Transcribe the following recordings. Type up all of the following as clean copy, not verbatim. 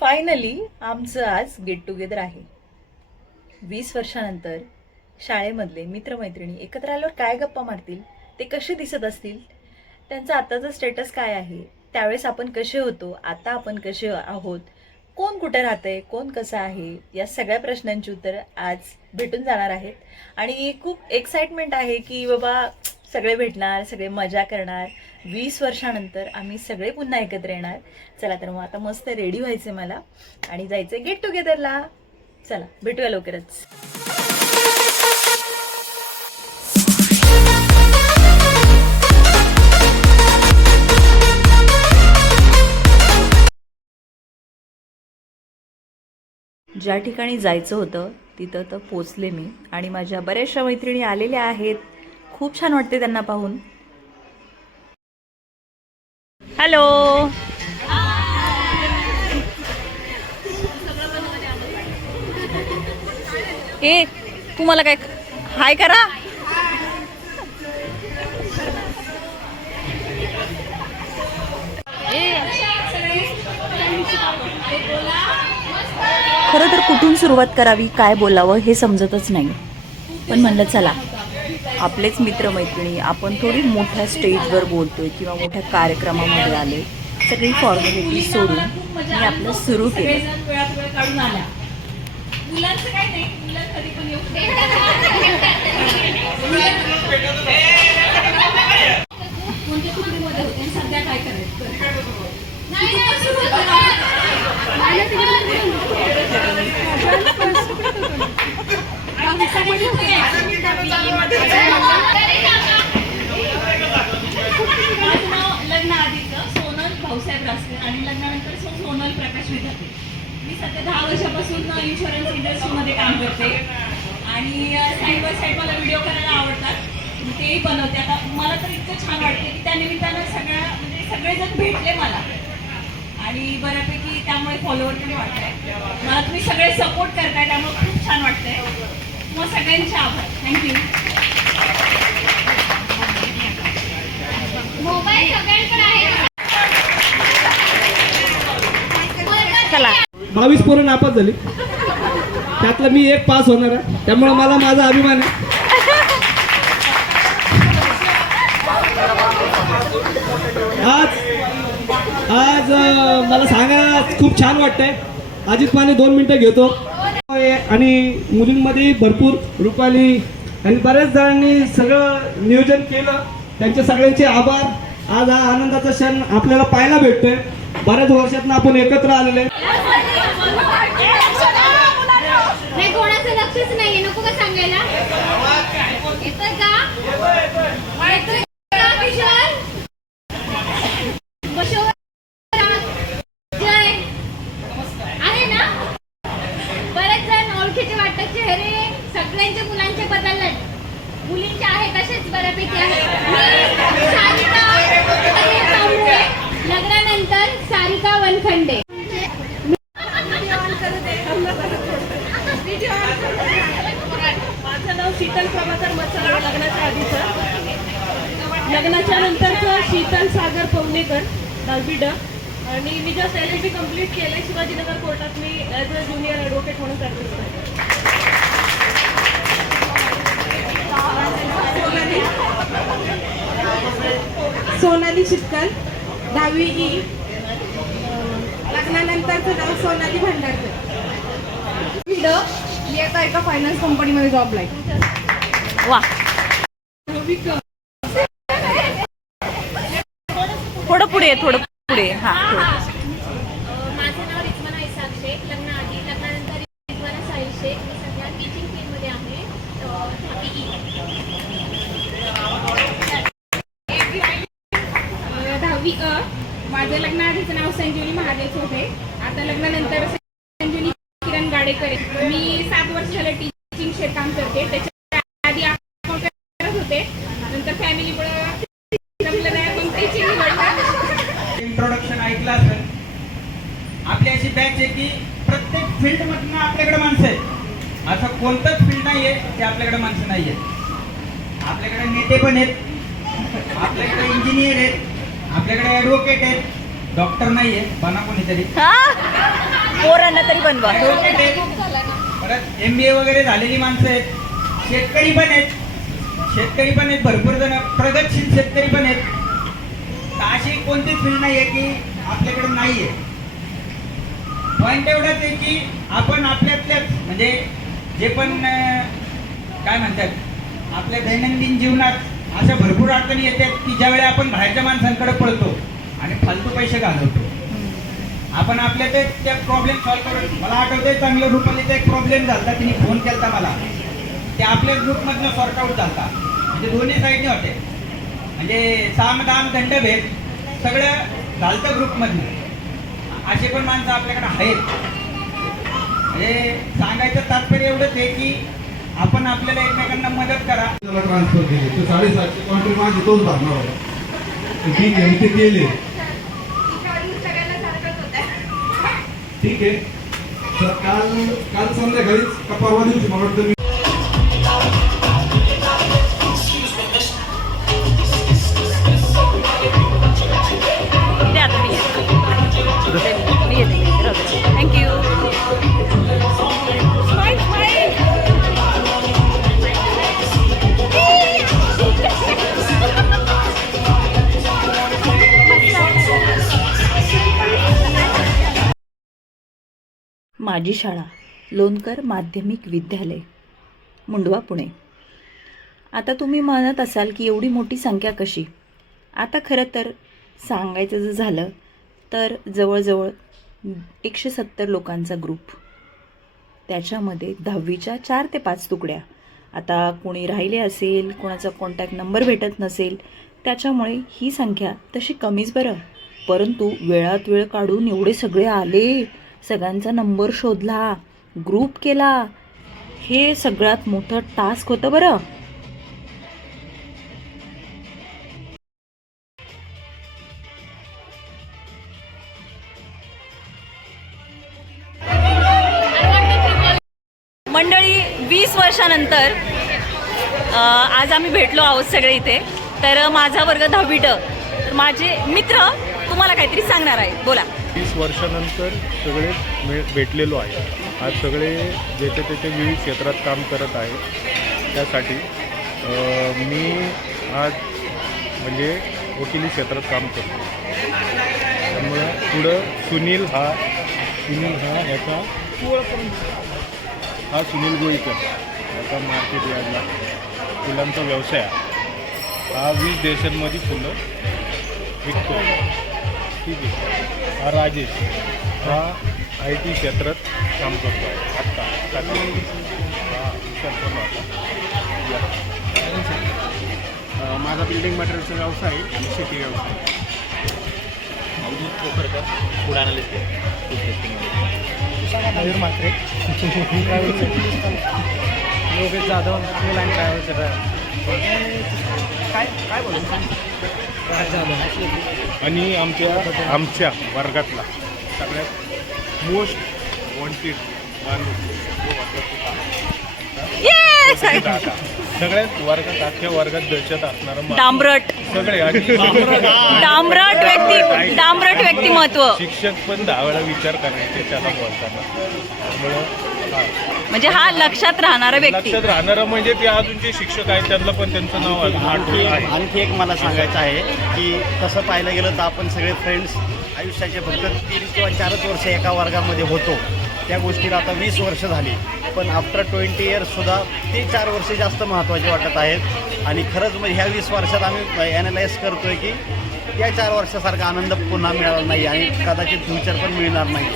Finally आमचं आज get together आहे. 20 वर्षानंतर शाळेमधले मित्रमैत्रिणी एकत्र आल्यावर काय गप्पा मारतील, ते कसे दिसत असतील, त्यांचा आताचा स्टेटस काय आहे, त्यावेळेस आपण कसे होतो, आता आपण कसे आहोत, कोण कुठे राहतंय, कोण कसं आहे, या सगळ्या प्रश्नांची उत्तरं आज भेटून जाणार आहेत. आणि खूप एक्साइटमेंट आहे की बाबा सगळे भेटणार, सगळे मजा करणार. 20 वर्षानंतर आम्ही सगळे पुन्हा एकत्र येणार. चला तर मग आता मस्त रेडी व्हायचे मला आणि जायचंय गेट टुगेदरला. चला भेटूया लवकरच. ज्या ठिकाणी जायचं होतं तिथं तर पोचले मी आणि माझ्या बऱ्याचशा मैत्रिणी आलेल्या आहेत. खूप छान वाटते त्यांना पाहून. हॅलो, ए तुम्हाला काय हाय करा. खरं तर कुठून सुरुवात करावी, काय बोलावं हे समजतच नाही. पण म्हणलं चला, आपलेच मित्रमैत्रिणी, आपण थोडी मोठ्या स्टेजवर बोलतोय किंवा मोठ्या कार्यक्रमामध्ये आले, सगळी फॉर्मॅलिटी सोडून मी आपलं सुरू केलं. लग्न आधीचं सोनल भाऊसाहेब रासकर आणि लग्नानंतर सोनल प्रकाश विधाते. मी सध्या 10 वर्षापासून इन्शुरन्स इंडस्ट्रीमध्ये काम करते आणि साईड बाय साईड मला व्हिडिओ करायला आवडतात, तेही बनवते. आता मला तर इतकं छान वाटते की त्या निमित्तानं सगळेजण भेटले मला आणि बऱ्यापैकी त्यामुळे फॉलोअर पण वाटतंय. मला तुम्ही सगळे सपोर्ट करताय, त्यामुळे खूप छान वाटतंय. मग सगळ्यांचे आभार. थँक्यू. चला, 22 पोरं नापास झाली, त्यातलं मी एक पास होणार आहे, त्यामुळे मला माझा अभिमान आहे. आज मला सांगा खूप छान वाटतंय. अजित माने 2 मिनिटं घेतो. आणि मुलींमध्ये भरपूर रुपाली आणि बऱ्याच जणांनी सगळं नियोजन केलं, त्यांचे सगळ्यांचे आभार. आज हा आनंदाचा क्षण आपल्याला पाहायला भेटतोय. बऱ्याच वर्षातनं आपण एकत्र आलेले. नाही, कोणाचं लक्षच नाहीये, नको का सांगायला. येतोय का? आहे ना? बरेच जण ओळखीचे वाटतात चेहरे. सगळ्यांच्या मुलांचे बदलले, मुलींचे आहे तसेच बऱ्यापैकी आहे. लग्नानंतर सारिका वनखंडे. माझं नाव शीतल प्रभाकर मत्सर. लग्नाच्या आधीचं, लग्नाच्या नंतरचं शीतल सागर पवनेकर, 10वी ड. आणि मी जस्ट LLB कंप्लीट केलंय. शिवाजीनगर कोर्टात मी ॲज अ ज्युनियर ॲडव्होकेट म्हणून प्रॅक्टिस करते. सोनाली शिटकल, 10वी E. लग्नानंतरचं नाव सोनाली भंडारकर. मी आता एका फायनान्स कंपनीमध्ये जॉबला आहे. वा, थोडं पुढे, थोडं पुढे. हा, माझं नाव रिजवाना इसाक शेख. लग्न आधी, लग्नानंतर रिजवाना साहिल शेख. मी सध्या टीचिंग फील्डमध्ये आहे. 10वी अ. माझं लग्नाआधीचं नाव संजीवनी महादेव होते. आता लग्नानंतर संजीवनी किरण गाडेकर आहे. मी 7 वर्ष झालं टीचिंग क्षेत्रात काम करते. त्याच्या आधी अकाउंट करत होते, नंतर फॅमिलीमुळे जमलं नाही, मग टीचिंग निवडलं. इंट्रोडक्शन ऐकलं असेल. आपली अशी बॅच आहे की प्रत्येक फील्ड मधून आपल्याकडे माणसं आहेत. असं कोणतंच फील्ड नाहीये की आपल्याकडे माणसं नाहीये. आपल्याकडे नेते पण आहेत, आपल्याकडे इंजिनियर आहेत, आपल्याकडे ॲडव्होकेट आहेत, डॉक्टर नाहीये, बना कोणीतरी. पोरांना तरी बनवा. ऍडव्होकेट आहेत, परत MBA वगैरे झालेली माणसं आहेत, शेतकरी पण आहेत, भरपूर जण प्रगतशील शेतकरी पण आहेत. तर अशी कोणतीच फील्ड नाही आहे की आपल्याकडे नाही आहे. पॉईंट एवढाच आहे की आपण आपल्यातल्याच म्हणजे जे पण काय म्हणतात आपल्या दैनंदिन जीवनात अशा भरपूर अडचणी येतात की ज्यावेळी आपण बाहेरच्या माणसांकडे पळतो आणि फालतू पैसे घालवतो. आपण आपल्यातच त्या प्रॉब्लेम सॉल्व्ह करू. मला आठवतंय चांगलं, रुपालीचा एक प्रॉब्लेम झाला, तिने फोन केला मला, ते आपल्या ग्रुपमधनं सॉर्ट आउट झाला. म्हणजे दोन्ही साईडने होते, म्हणजे साम दाम दंडभेद सगळं झालं ग्रुपमधनं. असे पण माणसं आपल्याकडे आहेत. म्हणजे सांगायचं तात्पर्य एवढंच आहे की आपण आपल्याला एकमेकांना मदत करा. त्याला ट्रान्सफर केले तर 750 कॉन्ट्री माझी तोच भरणार होता. ठीक आहे, मी ते केले. ठीक आहे, तर काल संध्याकाळीच का परवा दिवशी मला वाटतं थँक्यू. माझी शाळा लोणकर माध्यमिक विद्यालय, मुंडवा, पुणे. आता तुम्ही म्हणत असाल की एवढी मोठी संख्या कशी? आता खरं तर सांगायचं जर झालं तर जवळजवळ 170 लोकांचा ग्रुप, त्याच्यामध्ये 10वीच्या 4 ते 5 तुकड्या. आता कोणी राहिले असेल, कोणाचा कॉन्टॅक्ट नंबर भेटत नसेल, त्याच्यामुळे ही संख्या तशी कमीच बरं. परंतु वेळात वेळ काढून एवढे सगळे आले, सगळ्यांचा नंबर शोधला, ग्रुप केला, हे सगळ्यात मोठं टास्क होतं बरं. मंडळी, 20 वर्षानंतर आज आम्ही भेटलो आहोत सगळे इथे. तर माझा वर्ग 10वी ट. माझे मित्र तुम्हाला काहीतरी सांगणार आहे, बोला. 20 वर्षानंतर सगळे भेटलेलो आहे. आज सगळे ज्याच्या त्याच्या विविध क्षेत्रात काम करत आहे. त्यासाठी मी आज म्हणजे वकिली क्षेत्रात काम करतो. त्यामुळं पुढं सुनील हा याचा हा सुनील गोईकर याचा मार्केट यार्डला फुलांचा व्यवसाय हा 20 देशांमध्ये फुलं विकतो. ठीक आहे. हा राजेश हा IT क्षेत्रात काम करतो आहे आत्ता. माझा बिल्डिंग मटेरियलचा व्यवसाय आणि शेती व्यवसाय. अवधूत कोकरकर, फूड अनालिस्ट मयूर म्हात्रे योगेश जाधव, फूल अँड ट्रॅव्हल्स. काय बोलू आणि आमच्या वर्गातला सगळ्यात मोस्ट वॉन्टेड माणूस सगळ्यात वर्गात अख्ख्या वर्गात दहशत असणारा डांबरट सगळे डांबरट व्यक्तिमत्व. शिक्षक पण 10 वेळा विचार करायचे त्याला बोलताना. त्यामुळं म्हणजे हा लक्षात राहणारा व्यक्ती. लक्षात राहणारं म्हणजे ते अजून जे शिक्षक आहेत त्यांना पण त्यांचं नाव आठवलं आहे. आणखी एक मला सांगायचं आहे की तसं पाहायला गेलं तर आपण सगळे फ्रेंड्स आयुष्याचे फक्त 3 किंवा 4च वर्ष एका वर्गामध्ये होतो. त्या गोष्टीला आता 20 वर्ष झाली. पण आफ्टर 20 इयर्ससुद्धा ते 4 वर्ष जास्त महत्त्वाचे वाटत आहेत. आणि खरंच म्हणजे ह्या 20 वर्षात आम्ही ॲनालाइज करतो आहे की त्या 4 वर्षासारखा आनंद पुन्हा मिळाला नाही आणि कदाचित फ्युचर पण मिळणार नाही.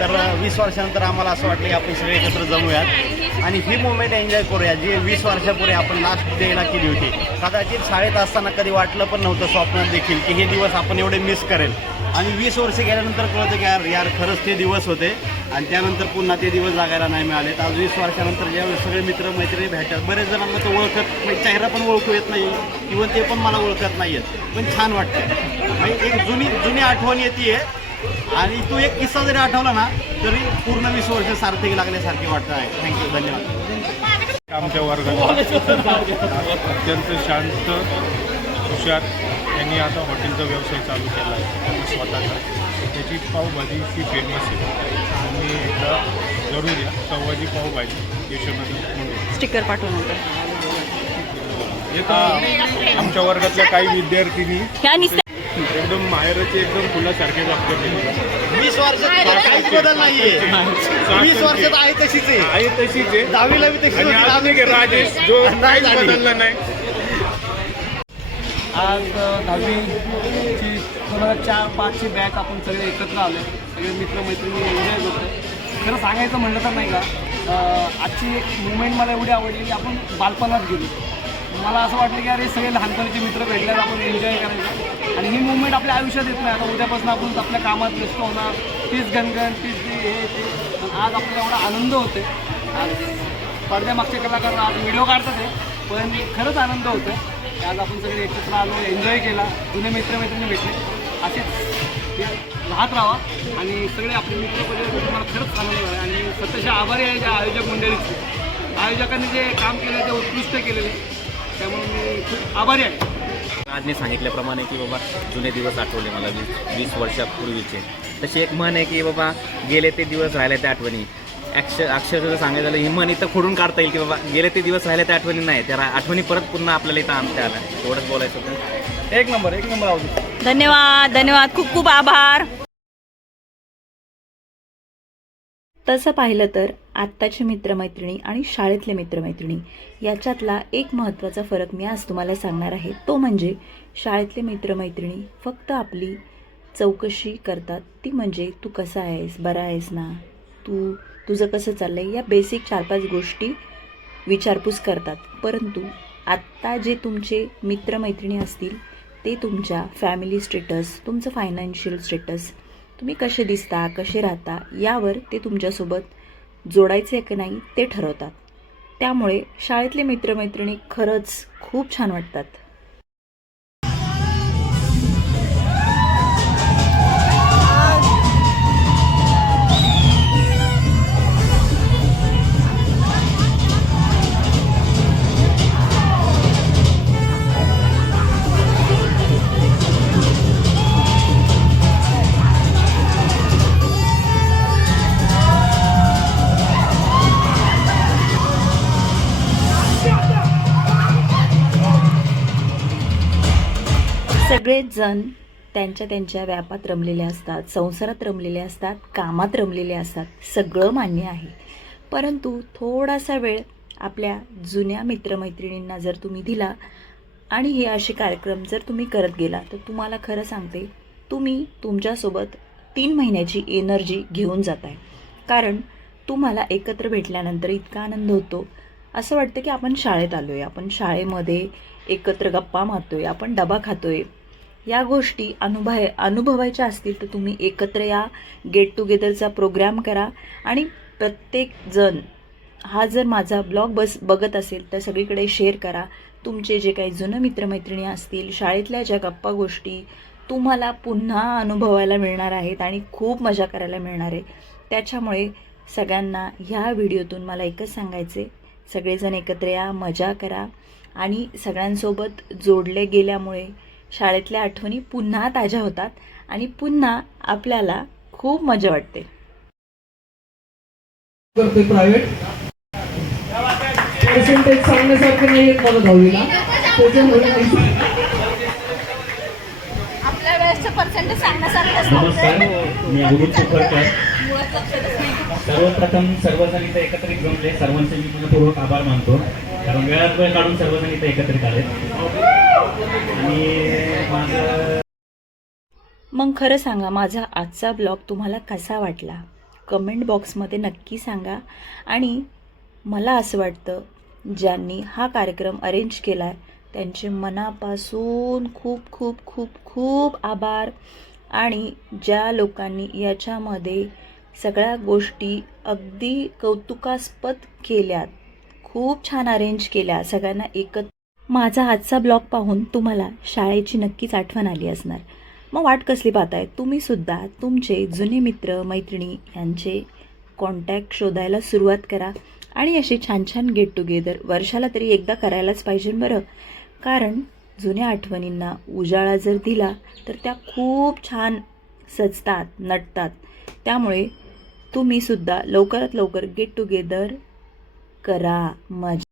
तर 20 वर्षानंतर आम्हाला असं वाटलं की आपण सगळे एकत्र जमूयात आणि ही मुवमेंट एन्जॉय करूया जी 20 वर्षापूर्वी आपण लास्ट डेला केली होती. कदाचित शाळेत असताना कधी वाटलं पण नव्हतं स्वप्नात देखील की हे दिवस आपण एवढे मिस करेल. आणि 20 वर्ष गेल्यानंतर कळतं की यार खरंच ते दिवस होते आणि त्यानंतर पुन्हा ते दिवस जागायला नाही मिळाले. आज 20 वर्षानंतर ज्यावेळेस सगळे मित्र मैत्रिणी भेटतात, बरेच जणांना ते ओळखत चेहरा पण ओळखू येत नाही किंवा ते पण मला ओळखत नाही आहेत, पण छान वाटतं. म्हणजे एक जुनी आठवण येते आणि तो एक किस्सा जरी आठवला ना तरी पूर्ण 20 वर्ष सार्थकी लागल्यासारखे वाटतं आहे. थँक्यू, धन्यवाद. आमच्या वर्गात अत्यंत शांत हुशार त्यांनी आता हॉटेलचा व्यवसाय चालू केला आहे स्वतःचा. त्याची पावभाजी ही फेमस आहे. तुम्ही एकदा जरूर या. सव्वाजी पावभाजी यशोनगर म्हणून स्टिकर पाठवून आमच्या वर्गातल्या काही विद्यार्थिनी ह्या निस्त्या एकदम माहेरचे एकदम फुलासारखे वागतात. 20 वर्षात काहीच बदल नाहीये. 20 वर्षात आहे तशीच आहे. आहे तशीच आहे. दहावीला बी तशीच आणि होती. अजून एक राजेश जो नाही काहीच झाली. बदलला नाही. आज 10वीची 2004-5ची बॅच आपण सगळे एकत्र आलो, सगळे मित्रमैत्रिणी एन्जॉय करतो. खरं सांगायचं म्हणलं तर नाही का, आजची एक मुवमेंट मला एवढी आवडली की आपण बालपणात गेलो. मला असं वाटलं की अरे सगळे लहानपणीचे मित्र भेटल्यावर आपण एन्जॉय करायचं, आणि ही मुवमेंट आपल्या आयुष्यात येत नाही. आता उद्यापासून आपण आपल्या कामात व्यस्त होणार, तीच गणगण, तीच हे ते, पण आज आपल्याला एवढा आनंद होतो. आज पडद्यामागचे कलाकार आज व्हिडिओ काढतात आहे, पण खरंच आनंद होतो की आज आपण सगळे एकत्र आलो, एन्जॉय केला, जुने मित्रमैत्रिणी भेटले. असेच राहत राहा आणि सगळे आपले मित्रपरिवार तुम्हाला खरंच आनंद झाला. आणि सत्यशः आभारी आहे ज्या आयोजक मंडळीचे, आयोजकांनी जे काम केलं ते उत्कृष्ट केलेले, त्यामुळे मी खूप आभारी आहे. आजने सांगितल्याप्रमाणे की बाबा जुने दिवस आठवले मला 20 वर्षापूर्वीचे. तशी एक म्हण आहे की बाबा गेले ते दिवस राहिले त्या आठवणी. अक्षरशः सांगायचं झालं ही म्हण इथं खोडून काढता येईल की बाबा गेले ते दिवस राहिले त्या आठवणी नाही, त्या आठवणी परत पुन्हा आपल्याला इथं आणता आल्या. एवढंच बोलायचं होतं. एक नंबर आवडली. धन्यवाद धन्यवाद, खूप खूप आभार. तसं पाहिलं तर आत्ताचे मित्रमैत्रिणी आणि शाळेतले मित्रमैत्रिणी याच्यातला एक महत्त्वाचा फरक मी आज तुम्हाला सांगणार आहे. तो म्हणजे शाळेतले मित्रमैत्रिणी फक्त आपली चौकशी करतात, ती म्हणजे तू कसा आहेस, बरा आहेस ना, तुझं कसं चाललं आहे, या बेसिक 4-5 गोष्टी विचारपूस करतात. परंतु आत्ता जे तुमचे मित्रमैत्रिणी असतील ते तुमच्या फॅमिली स्टेटस, तुमचं फायनान्शियल स्टेटस, तुम्ही कसे दिसता, कसे राहता, यावर ते तुमच्यासोबत जोडायचे की नाही ते ठरवतात. त्यामुळे शाळेतले मित्रमैत्रिणी खरंच खूप छान वाटतात. सगळेच जण त्यांच्या त्यांच्या व्यापात रमलेले असतात, संसारात रमलेले असतात, कामात रमलेले असतात, सगळं मान्य आहे. परंतु थोडासा वेळ आपल्या जुन्या मित्रमैत्रिणींना जर तुम्ही दिला आणि हे असे कार्यक्रम जर तुम्ही करत गेला तर तुम्हाला खरं सांगते, तुम्ही तुमच्यासोबत 3 महिन्याची एनर्जी घेऊन जाताय. कारण तुम्हाला एकत्र भेटल्यानंतर इतका आनंद होतो, असं वाटतं की आपण शाळेत आलो आहे, आपण शाळेमध्ये एकत्र गप्पा मारतोय, आपण डबा खातोय. या गोष्टी अनुभवायच्या असतील तर तुम्ही एकत्र या, गेट टुगेदरचा प्रोग्राम करा. आणि प्रत्येक जण हा जर माझा ब्लॉग बघत असेल तर सगळीकडे शेअर करा. तुमचे जे काही जुनं मित्रमैत्रिणी असतील, शाळेतल्या ज्या गप्पा गोष्टी तुम्हाला पुन्हा अनुभवायला मिळणार आहेत आणि खूप मजा करायला मिळणार आहे. त्याच्यामुळे सगळ्यांना ह्या व्हिडिओतून मला एकच सांगायचे, सगळेजण एकत्र या, मजा करा. आणि सगळ्यांसोबत जोडले गेल्यामुळे शाळेतल्या आठवणी पुन्हा ताज्या होतात आणि पुन्हा आपल्याला खूप मजा वाटते. प्रायव्हेट पर्सेंटेज सांगण्यासारखं नाही येत मला 10वीला, त्याच्यामुळे आपल्या वेळेसचं पर्सेंटेज सांगण्यासारखं नमस्कार, मी अभिजित सुपरकर. सर्वप्रथम सर्वजण इथं एकत्रित जमले, सर्वांचे मी मनपूर्वक आभार मानतो. कारण वेळात वेळ काढून सर्वजण इथं एकत्रित आले. आणि माझं मग खरं सांगा, माझा आजचा ब्लॉग तुम्हाला कसा वाटला कमेंट बॉक्समध्ये नक्की सांगा. आणि मला असं वाटतं ज्यांनी हा कार्यक्रम अरेंज केला आहे त्यांचे मनापासून खूप खूप खूप खूप आभार. आणि ज्या लोकांनी याच्यामध्ये सगळ्या गोष्टी अगदी कौतुकास्पद केल्यात, खूप छान अरेंज केल्या, सगळ्यांना एकत्र. माझा आजचा ब्लॉग पाहून तुम्हाला शाळेची नक्कीच आठवण आली असणार. मग वाट कसली पाहताय, तुम्हीसुद्धा तुमचे जुने मित्र मैत्रिणी यांचे कॉन्टॅक्ट शोधायला सुरुवात करा. आणि असे छान छान गेट टुगेदर वर्षाला तरी एकदा करायलाच पाहिजे बरं. कारण जुन्या आठवणींना उजाळा जर दिला तर त्या खूप छान सजतात, नटतात. त्यामुळे तुम्ही सुद्धा लवकरात लवकर गेट टुगेदर करा. मजा